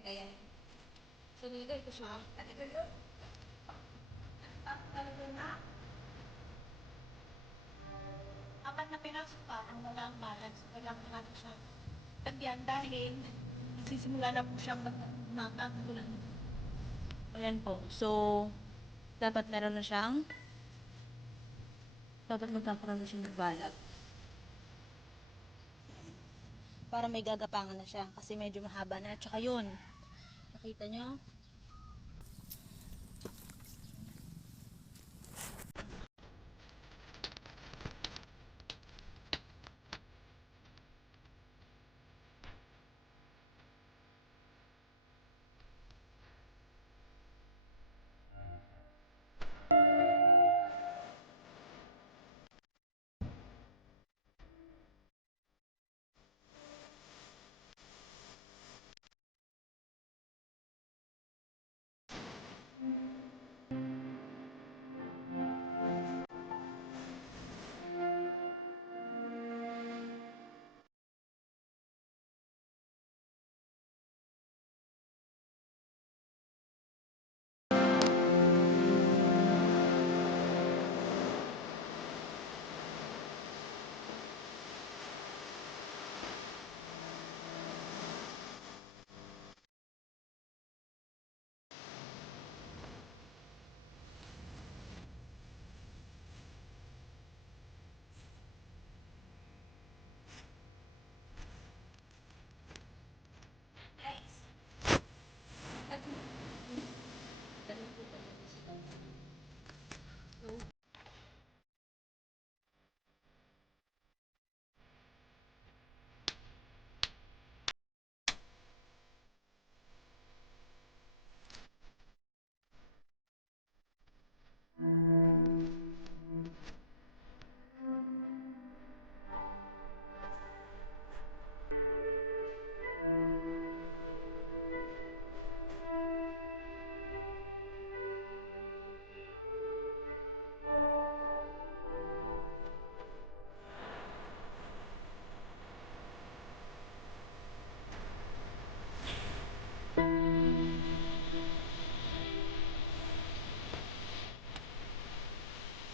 kaya. So, dito ito siya. Apat na pinasok pa, ang wala ang balance. Kailangan natin siya tagyan dahil nagsisimula na po siyang magkakagulan. Ayan po. So, dapat meron na siyang dapat magkakaroon na siyang balat. Para may gagapangan na siya kasi medyo mahaba na. Tsaka yun, nakita nyo?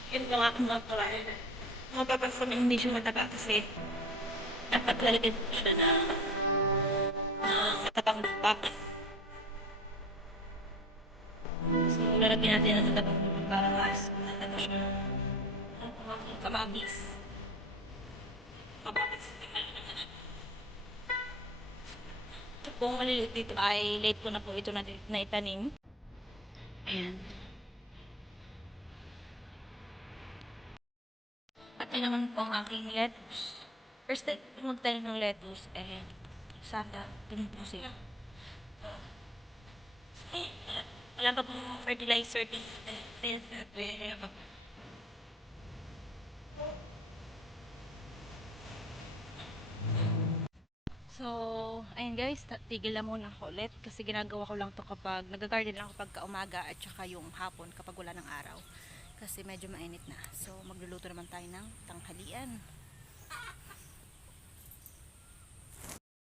Yun lang ako mga paraan. Mapapansin hindi siya mataba kasi dapat lalagyan ko siya na matabang lupa. So, lalagyan natin ang matabang lupa para mas mataba siya. Kamabis. Kamabis. Kung maliliit dito ay late ko na po ito na itanim. Ayan. At yun naman po ang aking lettuce. First time magtanim ng lettuce, sana ganun po siya. Wala pa po fertilizer dito. So, ayun guys, tigil na muna ako ulit kasi ginagawa ko lang to kapag nag-garden lang kapag umaga at saka yung hapon kapag wala ng araw kasi medyo mainit na. So, magluluto naman tayo ng tanghalian.